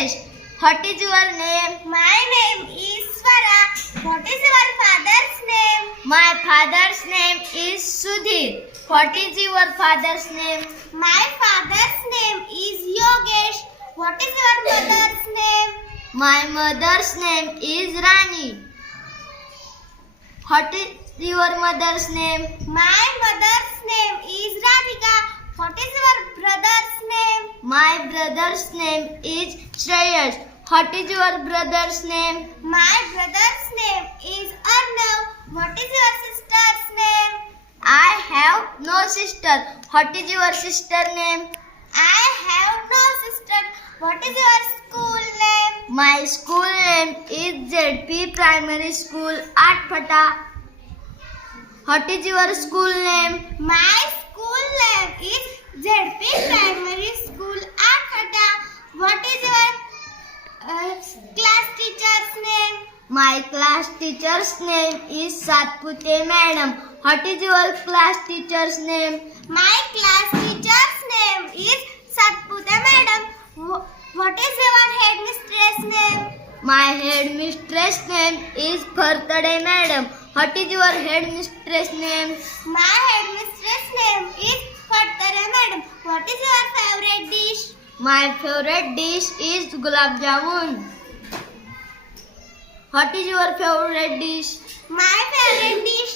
Shreyash. What is your name? My name is Swara. What is your father's name? My father's name is Sudhir. What is your father's name? My father's name is Yogesh. What is your mother's name? My mother's name is Rani. What is your mother's name? My mother's name is Radhika. What is your brother's name? My brother's name is Shreyash. What is your brother's name? My brother's name is Arnav. What is your sister's name? I have no sister. What is your sister's name? I have no sister. What is your school name? My school name is ZP Primary School at Phata. What is your school name? My school name is ZP Primary School at Phata. What is your class teacher's name? My class teacher's name is Satpute Madam. What is your class teacher's name? My class teacher's name is Satpute Madam. What is your headmistress name? My headmistress name is Bhartade Madam. What is your headmistress name? My headmistress name is Bhartade Madam. What is your favorite dish? My favorite dish is gulab jamun. What is your favorite dish? My favorite dish